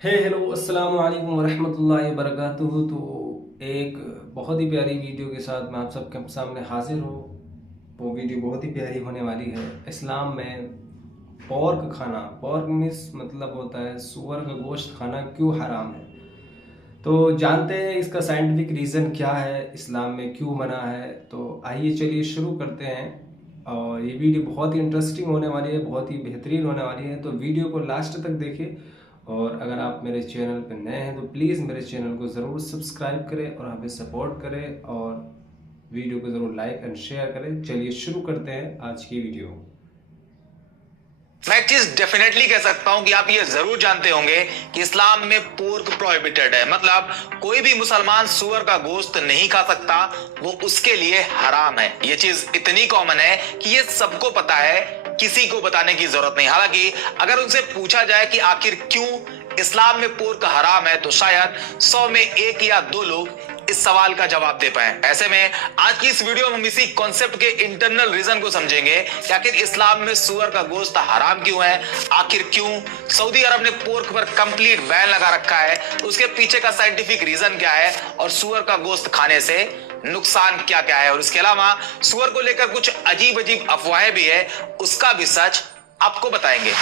Hello अस्सलाम वालेकुम वरहमतुल्लाहि वबरकातुहू। तो एक बहुत ही प्यारी वीडियो के साथ मैं आप सबके सामने हाजिर हूँ। वो वीडियो बहुत ही प्यारी होने वाली है। इस्लाम में पॉर्क खाना, पॉर्क मीन्स मतलब होता है सूअर का गोश्त खाना क्यों हराम है। तो जानते हैं इसका साइंटिफिक रीज़न क्या है, इस्लाम में क्यों मना है। तो आइए चलिए शुरू करते हैं। और ये वीडियो बहुत ही इंटरेस्टिंग होने वाली है, बहुत ही बेहतरीन होने वाली है। तो वीडियो को लास्ट तक देखिए। और अगर आप मेरे चैनल पर नए हैं तो प्लीज़ मेरे चैनल को ज़रूर सब्सक्राइब करें और हमें सपोर्ट करें और वीडियो को ज़रूर लाइक एंड शेयर करें। चलिए शुरू करते हैं आज की वीडियो। मैं एक चीज डेफिनेटली कह सकता हूं कि आप ये जरूर जानते होंगे कि इस्लाम में पोर्क प्रोहिबिटेड है। मतलब कोई भी मुसलमान सुअर का गोश्त नहीं खा सकता, वो उसके लिए हराम है। ये चीज इतनी कॉमन है कि ये सबको पता है, किसी को बताने की जरूरत नहीं। हालांकि अगर उनसे पूछा जाए कि आखिर क्यों इस्लाम में पोर्क हराम है, तो शायद 100 में एक या दो लोग इस सवाल का जवाब दे पाए। ऐसे में आज की इस वीडियो में हम इसी कॉन्सेप्ट के इंटरनल रीजन को समझेंगे कि आखिर इस्लाम में सुअर का गोश्त हराम क्यों है, आखिर क्यों सऊदी अरब ने पोर्क पर कंप्लीट बैन लगा रखा है, उसके पीछे का साइंटिफिक रीजन क्या है और सुअर का गोश्त खाने से नुकसान क्या क्या है। और इसके अलावा सुअर को लेकर कुछ अजीब अजीब अफवाहें भी है, उसका भी सच आपको बताएंगे।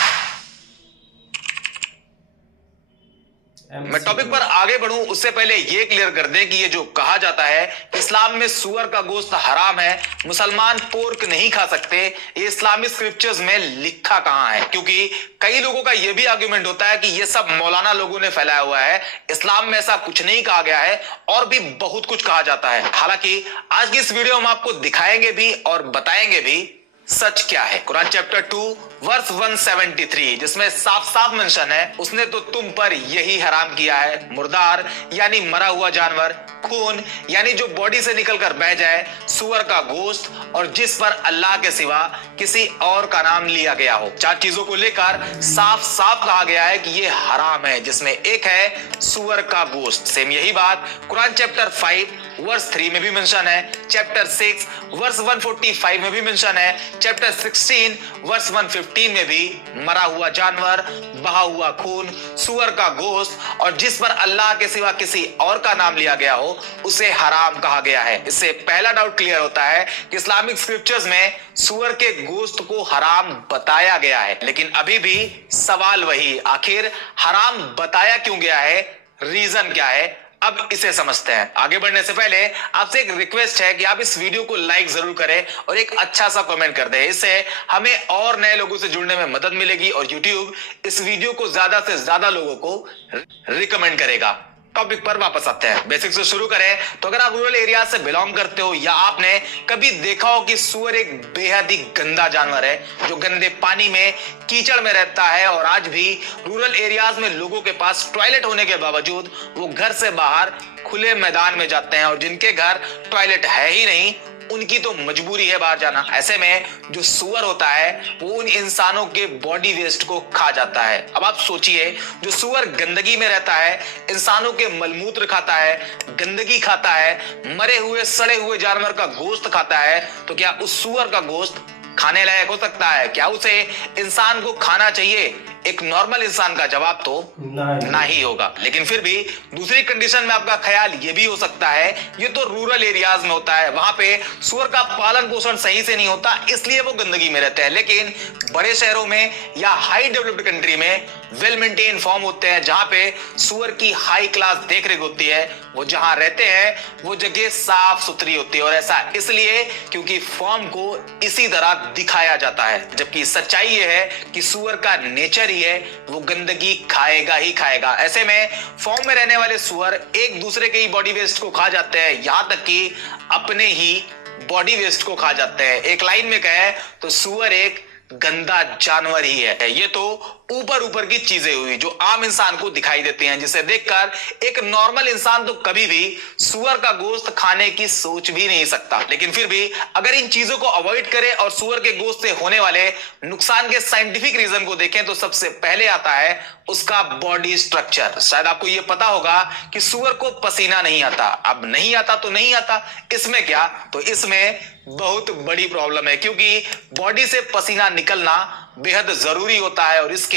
मैं टॉपिक पर आगे बढ़ूं उससे पहले यह क्लियर कर दें कि ये जो कहा जाता है कि इस्लाम में सुअर का गोश्त हराम है, मुसलमान पोर्क नहीं खा सकते, ये इस्लामिक स्क्रिप्चर्स में लिखा कहां है। क्योंकि कई लोगों का यह भी आर्गुमेंट होता है कि ये सब मौलाना लोगों ने फैलाया हुआ है, इस्लाम में ऐसा कुछ नहीं कहा गया है और भी बहुत कुछ कहा जाता है। हालांकि आज की इस वीडियो में आपको दिखाएंगे भी और बताएंगे भी सच क्या है। कुरान चैप्टर 2 वर्स 173, जिसमें साफ साफ मेंशन है, उसने तो तुम पर यही हराम किया है, मुर्दार यानी मरा हुआ जानवर, खून यानी जो बॉडी से निकलकर बह जाए, सुअर का गोश्त और जिस पर अल्लाह के सिवा किसी और का नाम लिया गया हो। चार चीजों को लेकर साफ साफ कहा गया है कि ये हराम है, जिसमें एक है सुअर का गोश्त। सेम यही बात कुरान चैप्टर 5 वर्स 3 में भी मेंशन है, चैप्टर 6 वर्स 145 में भी मेंशन है, चैप्टर 16 वर्स 115 में भी मरा हुआ जानवर, बहा हुआ खून, सुअर का गोश्त और जिस पर अल्लाह के सिवा किसी और का नाम लिया गया हो उसे हराम कहा गया है। इससे पहला डाउट क्लियर होता है कि इस्लामिक स्क्रिप्चर्स में सुअर के गोश्त को हराम बताया गया है। लेकिन अभी भी सवाल वही, आखिर हराम बताया क्यों गया है, रीजन क्या है, अब इसे समझते हैं। आगे बढ़ने से पहले आपसे एक रिक्वेस्ट है कि आप इस वीडियो को लाइक जरूर करें और एक अच्छा सा कमेंट कर दें। इससे हमें और नए लोगों से जुड़ने में मदद मिलेगी और यूट्यूब इस वीडियो को ज्यादा से ज्यादा लोगों को रिकमेंड करेगा। टॉपिक पर वापस आते हैं, बेसिक से शुरू करें तो अगर आप रूरल एरिया से बिलोंग करते हो या आपने कभी देखा हो कि सुअर एक बेहद ही गंदा जानवर है जो गंदे पानी में, कीचड़ में रहता है और आज भी रूरल एरियाज में लोगों के पास टॉयलेट होने के बावजूद वो घर से बाहर खुले मैदान में जाते हैं और जिनके घर टॉयलेट है ही नहीं उनकी तो मजबूरी है बाहर जाना। ऐसे में जो सुअर होता है वो उन इंसानों के बॉडी वेस्ट को खा जाता है। अब आप सोचिए, जो सुअर गंदगी में रहता है, इंसानों के मलमूत्र खाता है, गंदगी खाता है, मरे हुए सड़े हुए जानवर का गोश्त खाता है, तो क्या उस सुअर का गोश्त खाने लायक हो सकता है? क्या उसे इंसान को खाना चाहिए? एक नॉर्मल इंसान का जवाब तो ना ही होगा। लेकिन फिर भी दूसरी कंडीशन में आपका ख्याल ये भी हो सकता है, ये तो रूरल एरियाज में होता है, वहां पे सुअर का पालन पोषण सही से नहीं होता इसलिए वो गंदगी में रहते हैं। लेकिन बड़े शहरों में या हाई डेवलप्ड कंट्री में वेल मेंटेन फार्म होते हैं जहां पे सुअर की हाई क्लास देखरेख होती है, वो जहां रहते हैं वो जगह साफ सुथरी होती है। और ऐसा इसलिए क्योंकि फार्म को इसी तरह दिखाया जाता है, जबकि सच्चाई ये है कि सुअर का नेचर ही है, वो गंदगी खाएगा ही खाएगा। ऐसे में फार्म में रहने वाले सुअर एक दूसरे के ही बॉडी वेस्ट को खा जाते हैं, यहां तक कि अपने ही बॉडी वेस्ट को खा जाते हैं। एक लाइन में कहे तो सुअर एक गंदा जानवर ही है। ये तो ऊपर ऊपर की चीजें हुई जो आम इंसान को दिखाई देती हैं, जिसे देखकर एक नॉर्मल इंसान तो कभी भी सुअर का गोश्त खाने की सोच भी नहीं सकता। लेकिन फिर भी अगर इन चीजों को अवॉइड करें और सुअर के गोश्त से होने वाले नुकसान के साइंटिफिक रीजन को देखें तो सबसे पहले आता है उसका बॉडी स्ट्रक्चर। शायद आपको यह पता होगा कि सुअर को पसीना नहीं आता। अब नहीं आता तो नहीं आता, इसमें क्या? तो इसमें बहुत बड़ी प्रॉब्लम है, क्योंकि बॉडी से पसीना निकलना बेहद जरूरी होता है और इसके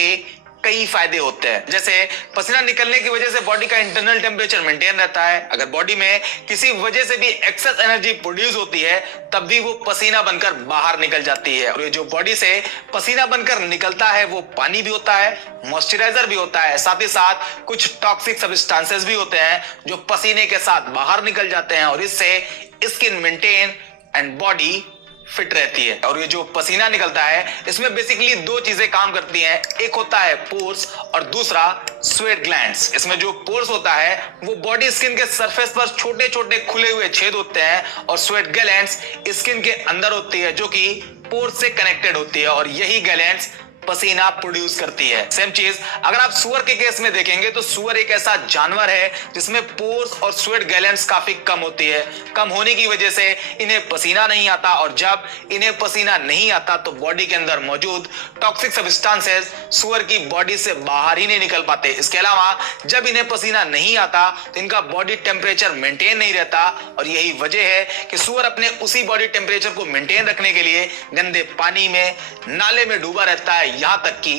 कई फायदे होते हैं। जैसे पसीना निकलने की वजह से बॉडी का इंटरनल टेम्परेचर मेंटेन रहता है। अगर बॉडी में किसी वजह से भी एक्सेस एनर्जी प्रोड्यूस होती है तब भी वो पसीना बनकर बाहर निकल जाती है। और ये जो बॉडी से पसीना बनकर निकलता है वो पानी भी होता है, मॉइस्चराइजर भी होता है, साथ ही साथ कुछ टॉक्सिक सब्सटेंसेस भी होते हैं जो पसीने के साथ बाहर निकल जाते हैं और इससे skin maintain and body fit रहती है। और ये जो पसीना निकलता है इसमें बेसिकली दो चीजें काम करती हैं, एक होता है पोर्स और दूसरा स्वेट ग्लैंड्स। इसमें जो पोर्स होता है वो बॉडी स्किन के सरफेस पर छोटे छोटे खुले हुए छेद होते हैं और स्वेट ग्लैंड्स स्किन के अंदर होती है जो कि पोर्स से कनेक्टेड होती है और यही ग्लैंड्स पसीना प्रोड्यूस करती है। सेम चीज अगर आप सुअर के केस में देखेंगे तो सुअर एक ऐसा जानवर है जिसमें पोर्स और स्वेट ग्लैंड्स काफी कम होती है। कम होने की वजह से इन्हें पसीना नहीं आता और जब इन्हें पसीना नहीं आता तो बॉडी के अंदर मौजूद टॉक्सिक सब्सटेंसेस सुअर की बॉडी से बाहर ही नहीं निकल पाते। इसके अलावा जब इन्हें पसीना नहीं आता तो इनका बॉडी टेम्परेचर मेंटेन नहीं रहता और यही वजह है कि सुअर अपने उसी बॉडी टेम्परेचर को मेंटेन रखने के लिए गंदे पानी में, नाले में डूबा रहता है, यहां तक कि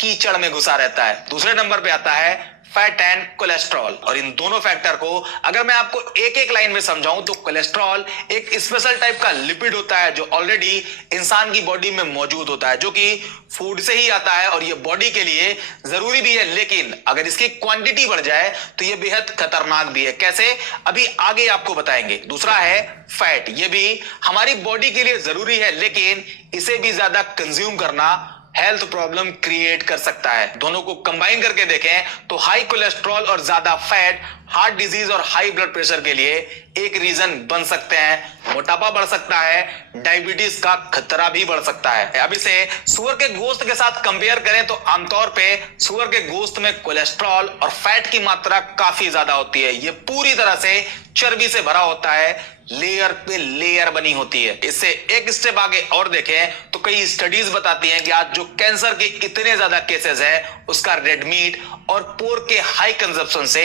कीचड़ में घुसा रहता है। दूसरे नंबर पे आता है फैट एंड कोलेस्ट्रॉल। और इन दोनों फैक्टर को अगर मैं आपको एक एक लाइन में समझाऊं तो कोलेस्ट्रॉल एक स्पेशल टाइप का लिपिड होता है जो ऑलरेडी इंसान की बॉडी में मौजूद होता है, जो कि फूड से ही आता है और ये बॉडी के लिए जरूरी भी है, लेकिन अगर इसकी क्वांटिटी बढ़ जाए तो ये बेहद खतरनाक भी है। कैसे, अभी आगे आपको बताएंगे। दूसरा है फैट। ये भी हमारी बॉडी के लिए जरूरी है लेकिन इसे भी ज्यादा कंज्यूम करना हेल्थ प्रॉब्लम क्रिएट कर सकता है। दोनों को कंबाइन करके देखें तो हाई कोलेस्ट्रॉल और ज्यादा फैट हार्ट डिजीज और हाई ब्लड प्रेशर के लिए एक रीजन बन सकते हैं। मोटापा बढ़ सकता है, डायबिटीज का खतरा भी बढ़ सकता है। अब इसे सुअर के गोश्त के साथ कंपेयर करें तो आमतौर पे सुअर के गोश्त में कोलेस्ट्रॉल और फैट की मात्रा काफी ज्यादा होती है। ये पूरी तरह से चर्बी से भरा होता है, लेयर पे लेयर बनी होती है। इससे एक स्टेप आगे और देखें तो कई स्टडीज बताती हैं कि आज जो कैंसर के इतने ज्यादा केसेस हैं उसका रेड मीट और पोर्क के हाई कंजप्शन से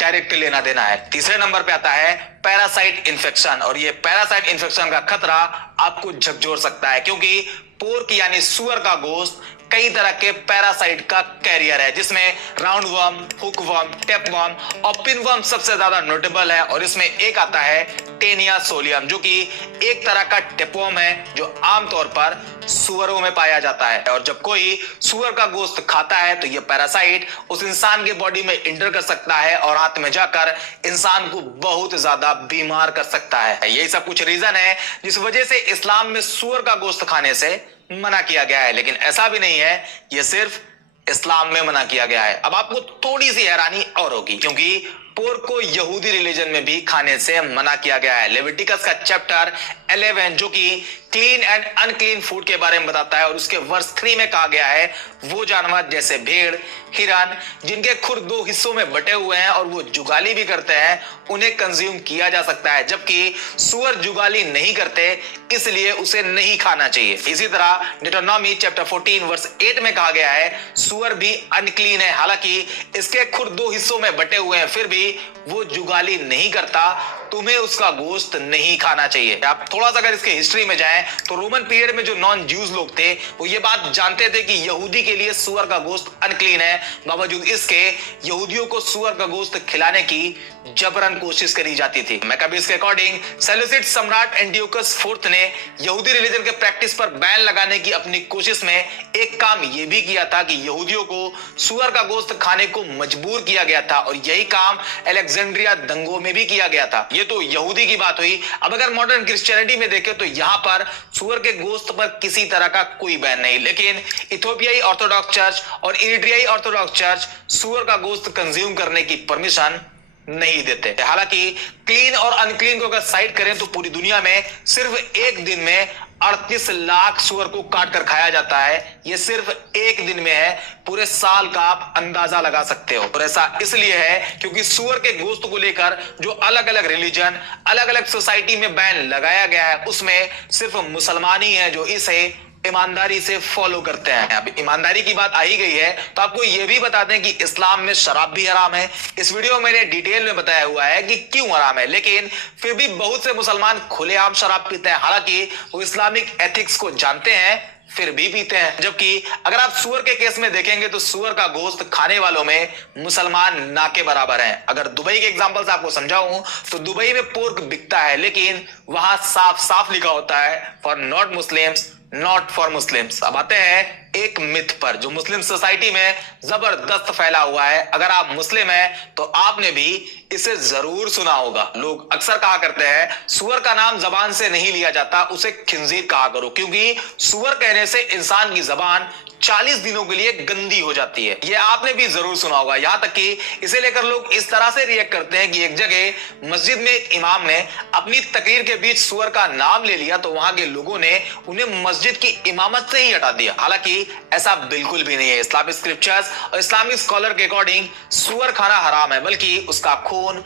डायरेक्ट लेना देना है। तीसरे नंबर पे आता है पैरासाइट इन्फेक्शन। और ये पैरासाइट इन्फेक्शन का खतरा आपको झकझोर सकता है क्योंकि पोर्क यानी सुअर का गोश्त कई तरह के पैरासाइट का कैरियर है जिसमें round worm, hook worm, tape worm और पिन वर्म सबसे ज्यादा नोटेबल है। और इसमें एक आता है टेनिया सोलियम जो कि एक तरह का टेपवर्म है जो आमतौर पर सुअरों में पाया जाता है। और जब कोई सुअर का गोश्त खाता है तो यह पैरासाइट उस इंसान के बॉडी में इंटर कर सकता है और हाथ में जाकर इंसान को बहुत ज्यादा बीमार कर सकता है। यही सब कुछ रीजन है जिस वजह से इस्लाम में सुअर का गोश्त खाने से मना किया गया है। लेकिन ऐसा भी नहीं है यह सिर्फ इस्लाम में मना किया गया है। अब आपको थोड़ी सी हैरानी और होगी क्योंकि पोर्क को यहूदी रिलीजन में भी खाने से मना किया गया है। लेविटिकस का चैप्टर 11 जो कि क्लीन एंड अनक्लीन फूड के बारे में बताता है और उसके वर्स 3 में कहा गया है वो जानवर जैसे भेड़, हिरन जिनके खुर 2 हिस्सों में बटे हुए हैं और वो जुगाली भी करते हैं उन्हें कंज्यूम किया जा सकता है, जबकि सुअर जुगाली नहीं करते इसलिए उसे नहीं खाना चाहिए। इसी तरह डिटोनॉमी चैप्टर 14 वर्स 8 में कहा गया है सुअर भी अनक्लीन है, हालांकि इसके खुर 2 हिस्सों में बटे हुए हैं फिर भी वो जुगाली नहीं करता, तुम्हें उसका गोश्त नहीं खाना चाहिए। आप थोड़ा सा अगर इसके हिस्ट्री में जाएं तो रोमन पीरियड में जो नॉन ज्यूज लोग थे वो ये बात जानते थे कि यहूदी के लिए सुअर का गोश्त अनक्लीन है, बावजूद इसके यहूदियों को सुअर का गोश्त खिलाने की जबरन कोशिश करी जाती थी। मैकाबीज के अकॉर्डिंग सेल्यूसिड सम्राट एंटियोकस फोर्थ ने यहूदी रिलीजन के प्रैक्टिस पर बैन लगाने की अपनी कोशिश में एक काम यह भी किया था कि यहूदियों को सुअर का गोश्त खाने को मजबूर किया गया था और यही काम अलेक्जेंड्रिया दंगों में भी किया गया था। ये तो यहूदी की बात हुई। अब अगर मॉडर्न क्रिश्चियनिटी में देखें तो यहां पर सुअर के गोश्त पर किसी तरह का कोई बैन नहीं, लेकिन इथियोपियाई ऑर्थोडॉक्स चर्च और इरिट्रियाई ऑर्थोडॉक्स चर्च सुअर का गोश्त कंज्यूम करने की परमिशन नहीं देते। हालांकि क्लीन और अनक्लीन को अगर साइड करें तो पूरी दुनिया में सिर्फ एक दिन में 38 लाख सुअर को काट कर खाया जाता है। यह सिर्फ एक दिन में है, पूरे साल का आप अंदाजा लगा सकते हो। और ऐसा इसलिए है क्योंकि सुअर के गोश्त को लेकर जो अलग अलग रिलीजन, अलग अलग सोसाइटी में बैन लगाया गया है उसमें सिर्फ मुसलमान ही है जो इसे ईमानदारी से फॉलो करते हैं। अब ईमानदारी की बात आ ही गई है तो आपको यह भी बता दें कि इस्लाम में शराब भी हराम है। इस वीडियो में मैंने डिटेल में बताया हुआ है कि क्यों हराम है, लेकिन फिर भी बहुत से मुसलमान खुलेआम शराब पीते हैं। हालांकि वो इस्लामिक एथिक्स को जानते हैं फिर भी पीते हैं। जबकि अगर आप सुअर के केस में देखेंगे तो सुअर का गोश्त खाने वालों में मुसलमान ना के बराबर हैं। अगर दुबई के एग्जांपल से आपको समझाऊं तो दुबई में पोर्क बिकता है, लेकिन वहां साफ साफ लिखा होता है for not Muslims, not for Muslims. अब आते हैं एक मिथ पर जो मुस्लिम सोसाइटी में जबरदस्त फैला हुआ है। अगर आप मुस्लिम हैं तो आपने भी इसे जरूर सुना होगा। लोग अक्सर कहा करते हैं सुअर का नाम जबान से नहीं लिया जाता, उसे खिंजीर कहा करो, क्योंकि सुअर कहने से इंसान की जबान 40 दिनों के लिए गंदी हो जाती है। ये आपने भी जरूर सुना होगा। यहां तक कि इसे लेकर लोग इस तरह से रिएक्ट करते हैं कि एक जगह मस्जिद में एक इमाम ने अपनी तकरीर के बीच सुअर का नाम ले लिया तो वहां के लोगों ने उन्हें मस्जिद की इमामत से ही हटा दिया। हालांकि ऐसा बिल्कुल भी नहीं है। इस्लामिक स्क्रिप्चर्स और इस्लामिक स्कॉलर के अकॉर्डिंग सुअर खाना हराम है, बल्कि उसका खून